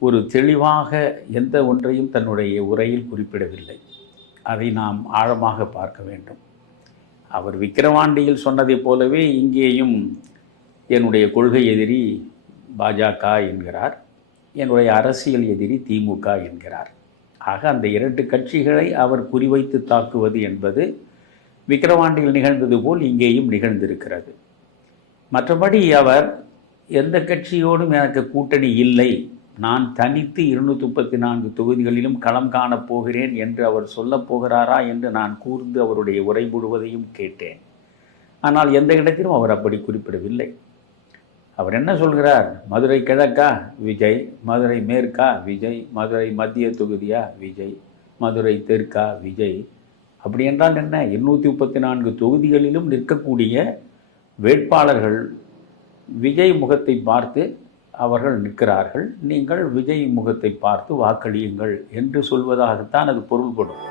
ஒரு தெளிவாக எந்த ஒன்றையும் தன்னுடைய உரையில் குறிப்பிடவில்லை. அதை நாம் ஆழமாக பார்க்க வேண்டும். அவர் விக்கிரவாண்டியில் சொன்னதைப் போலவே இங்கேயும் என்னுடைய கொள்கை எதிரி பாஜக என்கிறார். என்னுடைய அரசியல் எதிரி திமுக என்கிறார். ஆக அந்த இரண்டு கட்சிகளை அவர் குறிவைத்து தாக்குவது என்பது விக்கிரவாண்டியில் நிகழ்ந்தது போல் இங்கேயும் நிகழ்ந்திருக்கிறது. மற்றபடி அவர் எந்த கட்சியோடும் எனக்கு கூட்டணி இல்லை. நான் தனித்து இருநூற்றி முப்பத்தி நான்கு தொகுதிகளிலும் களம் காணப் போகிறேன் என்று அவர் சொல்லப் போகிறாரா என்று நான் கூர்ந்து அவருடைய உரை முழுவதையும் கேட்டேன். ஆனால் எந்த இடத்திலும் அவர் அப்படி குறிப்பிடவில்லை. அவர் என்ன சொல்கிறார்? மதுரை கிழக்கா? விஜய். மதுரை மேற்கா? விஜய். மதுரை மத்திய தொகுதியா? விஜய். மதுரை தெற்கா? விஜய். அப்படி என்றால் என்ன? இருநூற்றி முப்பத்தி நான்கு தொகுதிகளிலும் நிற்கக்கூடிய வேட்பாளர்கள் விஜய் முகத்தை பார்த்து அவர்கள் நிற்கிறார்கள். நீங்கள் விஜய் முகத்தை பார்த்து வாக்களியுங்கள் என்று சொல்வதாகத்தான் அது பொருள்படும்.